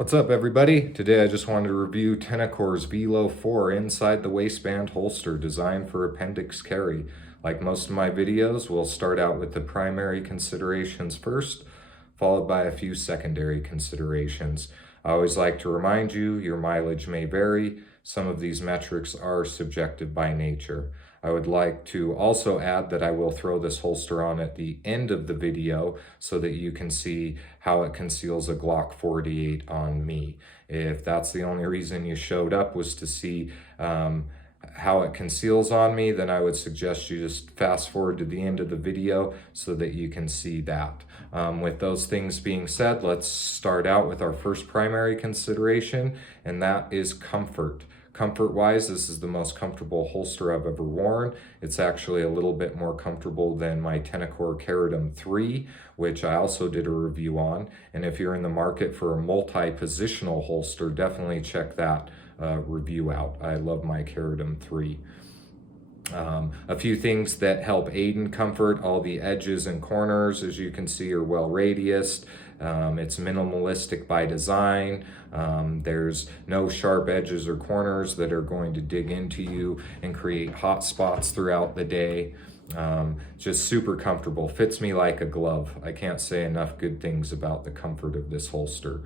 What's up, everybody? Today I just wanted to review Tenicor's Velo 4 inside the waistband holster designed for appendix carry. Like most of my videos, we'll start out with the primary considerations first, followed by a few secondary considerations. I always like to remind you, your mileage may vary. Some of these metrics are subjective by nature. I would like to also add that I will throw this holster on at the end of the video so that you can see how it conceals a Glock 48 on me. If that's the only reason you showed up was to see how it conceals on me, then I would suggest you just fast forward to the end of the video so that you can see that. With those things being said, let's start out with our first primary consideration, and that is comfort. Comfort-wise, this is the most comfortable holster I've ever worn. It's actually a little bit more comfortable than my Tenicor Velo 3, which I also did a review on. And if you're in the market for a multi-positional holster, definitely check that review out. I love my Velo 3. A few things that help aid in comfort: all the edges and corners, as you can see, are well radiused. It's minimalistic by design. There's no sharp edges or corners that are going to dig into you and create hot spots throughout the day. Just super comfortable, fits me like a glove. I can't say enough good things about the comfort of this holster.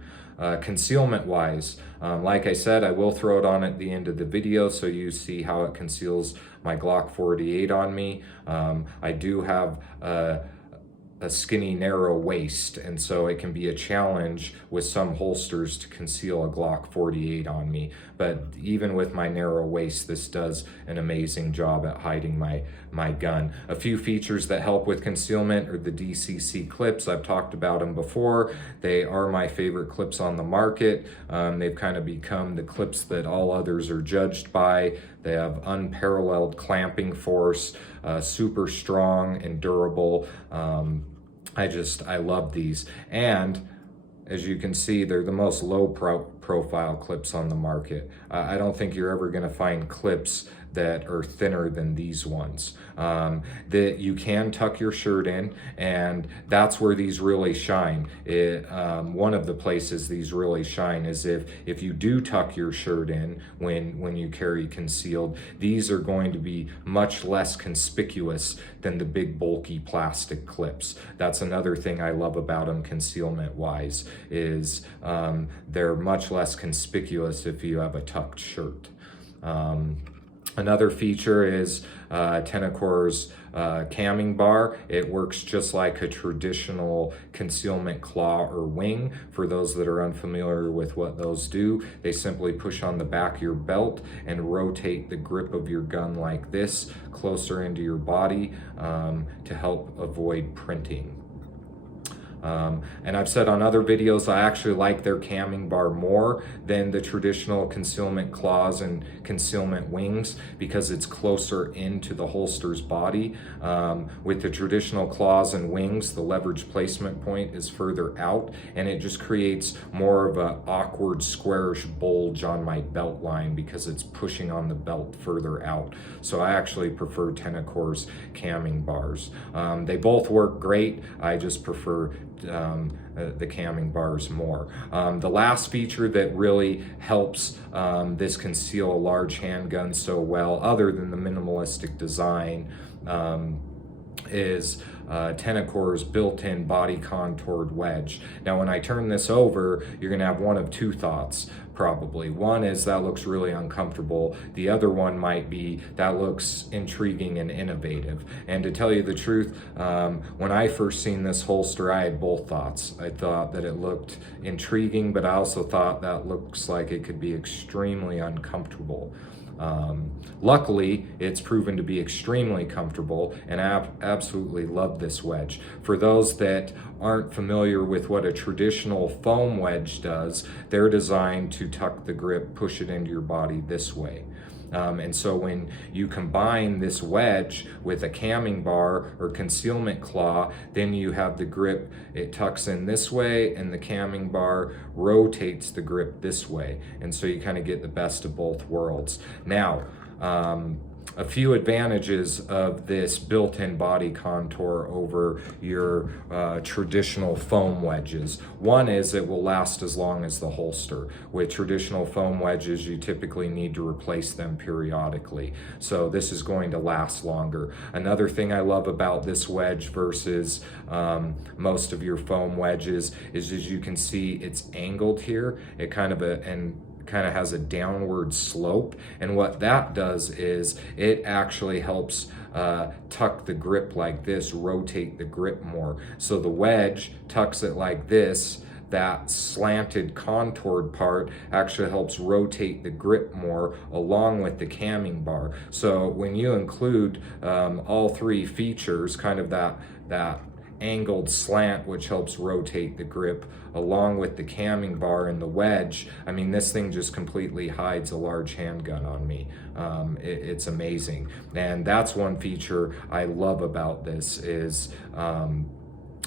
Concealment wise, like I said, I will throw it on at the end of the video so you see how it conceals my Glock 48 on me. I do have a skinny, narrow waist, and so it can be a challenge with some holsters to conceal a Glock 48 on me. But even with my narrow waist, this does an amazing job at hiding my gun. A few features that help with concealment are the DCC clips. I've talked about them before. They are my favorite clips on the market. They've kind of become the clips that all others are judged by. They have unparalleled clamping force, super strong and durable. I love these. And as you can see, they're the most low profile clips on the market. I don't think you're ever going to find clips that are thinner than these ones. That you can tuck your shirt in, and that's where these really shine. One of the places these really shine is if you do tuck your shirt in when you carry concealed, these are going to be much less conspicuous than the big bulky plastic clips. That's another thing I love about them concealment wise, is they're much less conspicuous if you have a tucked shirt. Another feature is Tenicor's camming bar. It works just like a traditional concealment claw or wing. For those that are unfamiliar with what those do, they simply push on the back of your belt and rotate the grip of your gun like this, closer into your body, to help avoid printing. And I've said on other videos, I actually like their camming bar more than the traditional concealment claws and concealment wings because it's closer into the holster's body. With the traditional claws and wings, the leverage placement point is further out, and it just creates more of an awkward squarish bulge on my belt line because it's pushing on the belt further out. So I actually prefer Tenicor's camming bars. They both work great. I just prefer the camming bars more. The last feature that really helps this conceal a large handgun so well, other than the minimalistic design, is Tenicor's built-in body contoured wedge. Now when I turn this over, you're gonna have one of two thoughts probably. One is that looks really uncomfortable. The other one might be that looks intriguing and innovative. And to tell you the truth, when I first seen this holster, I had both thoughts. I thought that it looked intriguing, but I also thought that looks like it could be extremely uncomfortable. Luckily, it's proven to be extremely comfortable, and I absolutely love this wedge. For those that aren't familiar with what a traditional foam wedge does, they're designed to tuck the grip, push it into your body this way. And so when you combine this wedge with a camming bar or concealment claw, then you have the grip, it tucks in this way, and the camming bar rotates the grip this way. And so you kind of get the best of both worlds. Now, a few advantages of this built-in body contour over your traditional foam wedges. One is it will last as long as the holster. With traditional foam wedges, you typically need to replace them periodically. So this is going to last longer. Another thing I love about this wedge versus most of your foam wedges is, as you can see, it's angled here. It kind of has a downward slope, and what that does is it actually helps tuck the grip like this, rotate the grip more. So the wedge tucks it like this. That slanted contoured part actually helps rotate the grip more along with the camming bar. So when you include all three features, kind of that angled slant, which helps rotate the grip, along with the camming bar and the wedge, I mean, this thing just completely hides a large handgun on me. It's amazing. And that's one feature I love about this is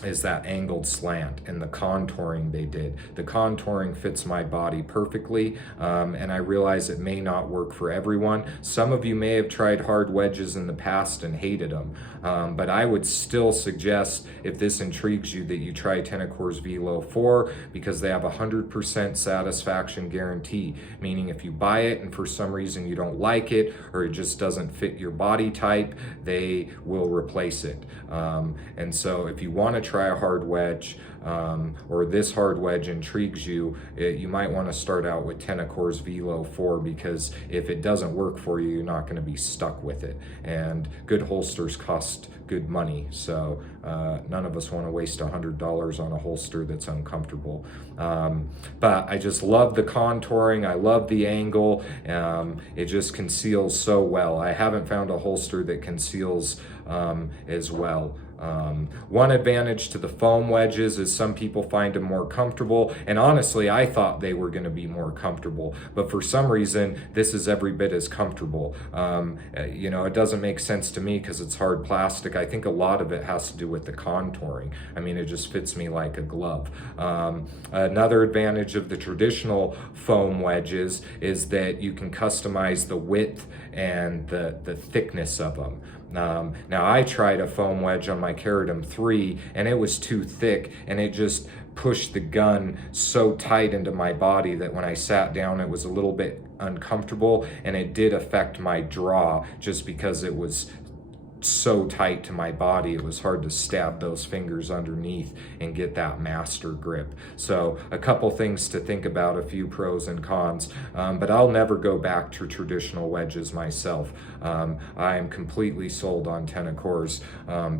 that angled slant and the contouring they did. The contouring fits my body perfectly, and I realize it may not work for everyone. Some of you may have tried hard wedges in the past and hated them, but I would still suggest, if this intrigues you, that you try Tenicor's Velo 4, because they have a 100% satisfaction guarantee, meaning if you buy it and for some reason you don't like it or it just doesn't fit your body type, they will replace it. And so if you want to try a hard wedge, or this hard wedge intrigues you, you might want to start out with Tenicor's Velo 4, because if it doesn't work for you, you're not going to be stuck with it. And good holsters cost good money, so none of us want to waste $100 on a holster that's uncomfortable. But I just love the contouring. I love the angle. It just conceals so well. I haven't found a holster that conceals as well. One advantage to the foam wedges is some people find them more comfortable, and honestly I thought they were going to be more comfortable, but for some reason this is every bit as comfortable. You know, it doesn't make sense to me because it's hard plastic. I think a lot of it has to do with the contouring. I mean, it just fits me like a glove. Another advantage of the traditional foam wedges is that you can customize the width and the thickness of them. Now I tried a foam wedge on my Keradim 3 and it was too thick, and it just pushed the gun so tight into my body that when I sat down it was a little bit uncomfortable, and it did affect my draw just because it was so tight to my body. It was hard to stab those fingers underneath and get that master grip. So a couple things to think about, a few pros and cons, but I'll never go back to traditional wedges myself. I am completely sold on Tenicor's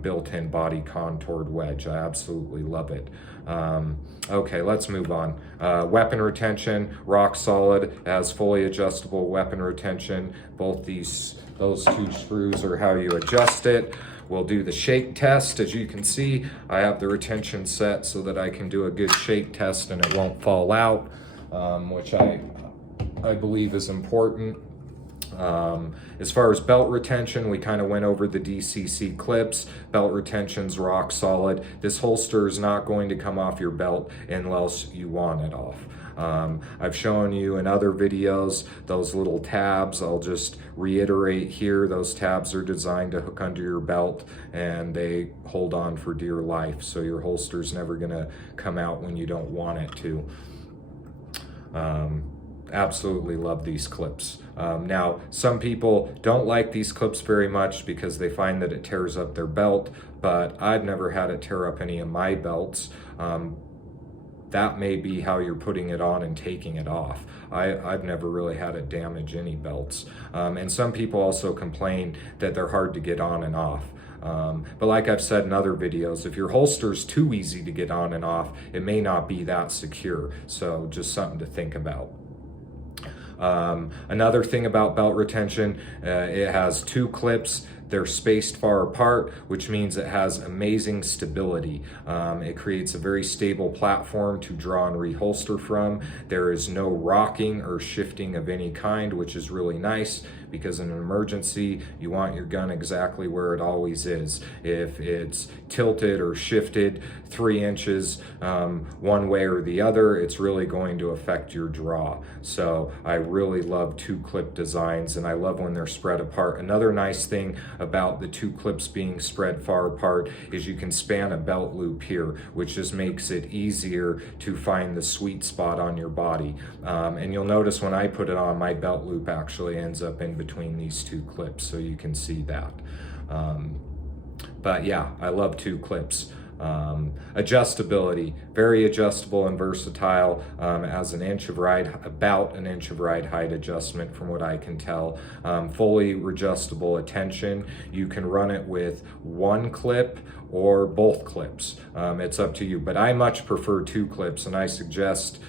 built-in body contoured wedge. I absolutely love it. Okay, let's move on. Weapon retention, rock solid, has fully adjustable weapon retention. Those two screws are how you adjust it. We'll do the shake test. As you can see, I have the retention set so that I can do a good shake test and it won't fall out, which I believe is important. As far as belt retention, we kind of went over the DCC clips. Belt retention's rock solid. This holster is not going to come off your belt unless you want it off. I've shown you in other videos those little tabs. I'll just reiterate here, those tabs are designed to hook under your belt and they hold on for dear life, so your holster's never gonna come out when you don't want it to. Absolutely love these clips. Now, some people don't like these clips very much because they find that it tears up their belt, but I've never had it tear up any of my belts. That may be how you're putting it on and taking it off. I've never really had it damage any belts. And some people also complain that they're hard to get on and off. But like I've said in other videos, if your holster's too easy to get on and off, it may not be that secure. So just something to think about. Another thing about belt retention, it has two clips They're spaced far apart, which means it has amazing stability. It creates a very stable platform to draw and reholster from. There is no rocking or shifting of any kind, which is really nice, because in an emergency, you want your gun exactly where it always is. If it's tilted or shifted 3 inches one way or the other, it's really going to affect your draw. So I really love 2-clip designs, and I love when they're spread apart. Another nice thing about the 2 clips being spread far apart is you can span a belt loop here, which just makes it easier to find the sweet spot on your body. And you'll notice when I put it on, my belt loop actually ends up in between these 2 clips, so you can see that. But yeah, I love 2 clips. Adjustability, very adjustable and versatile, as an inch of ride, about an inch of ride height adjustment from what I can tell. Fully adjustable attention. You can run it with 1 clip or both clips. It's up to you, but I much prefer 2 clips, and I suggest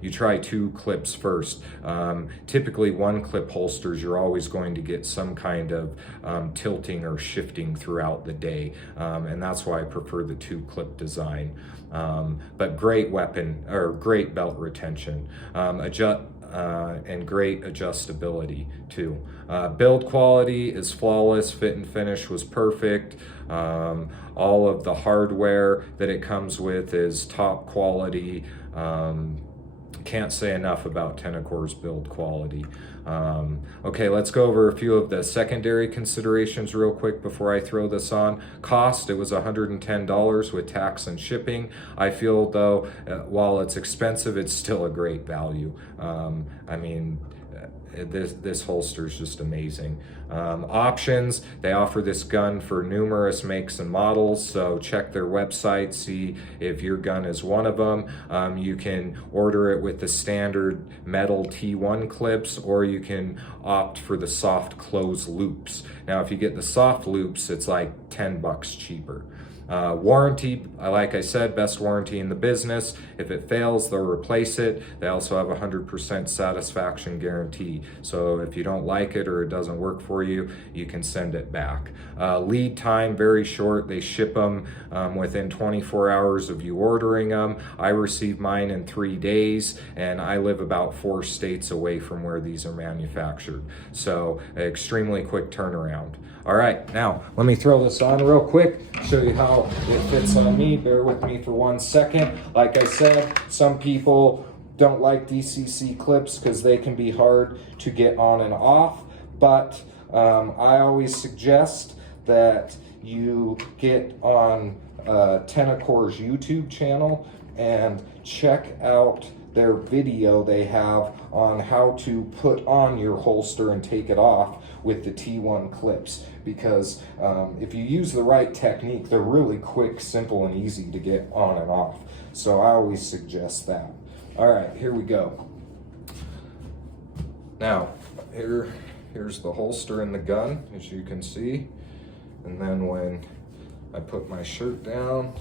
you try 2 clips first. Typically 1 clip holsters, you're always going to get some kind of tilting or shifting throughout the day, and that's why I prefer the 2 clip design. But great weapon, or great belt retention. And great adjustability too. Build quality is flawless, fit and finish was perfect. All of the hardware that it comes with is top quality. Can't say enough about Tenicor's build quality. Okay, let's go over a few of the secondary considerations real quick before I throw this on. Cost, it was $110 with tax and shipping. I feel though, while it's expensive, it's still a great value. I mean, this holster is just amazing. Options, they offer this gun for numerous makes and models, so check their website, see if your gun is one of them. You can order it with the standard metal T1 clips, or you can opt for the soft close loops. Now if you get the soft loops, it's like $10 cheaper. Warranty, like I said, best warranty in the business. If it fails, they'll replace it. They also have a 100% satisfaction guarantee. So if you don't like it or it doesn't work for you, you can send it back. Lead time, very short. They ship them within 24 hours of you ordering them. I received mine in 3 days, and I live about 4 states away from where these are manufactured. So extremely quick turnaround. All right, now let me throw this on real quick, show you how it fits on me. Bear with me for 1 second. Like I said, some people don't like DCC clips because they can be hard to get on and off, but I always suggest that you get on Tenicor's YouTube channel and check out their video they have on how to put on your holster and take it off with the T1 clips, because if you use the right technique, they're really quick, simple, and easy to get on and off. So I always suggest that. All right, here we go. Now, here's the holster in the gun, as you can see. And then when I put my shirt down,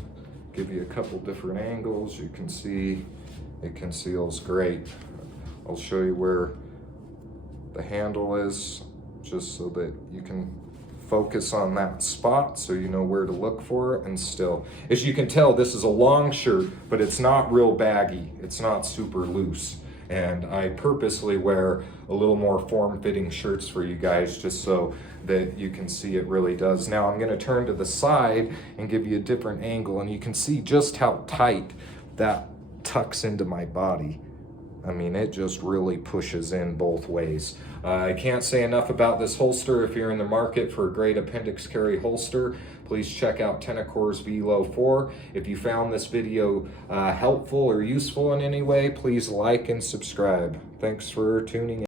give you a couple different angles, you can see it conceals great. I'll show you where the handle is, just so that you can focus on that spot so you know where to look for it. And still, as you can tell, this is a long shirt, but it's not real baggy. It's not super loose. And I purposely wear a little more form-fitting shirts for you guys, just so that you can see it really does. Now I'm gonna turn to the side and give you a different angle, and you can see just how tight that tucks into my body. I mean, it just really pushes in both ways. I can't say enough about this holster. If you're in the market for a great appendix carry holster, please check out Tenicor's Velo 4. If you found this video helpful or useful in any way, please like and subscribe. Thanks for tuning in.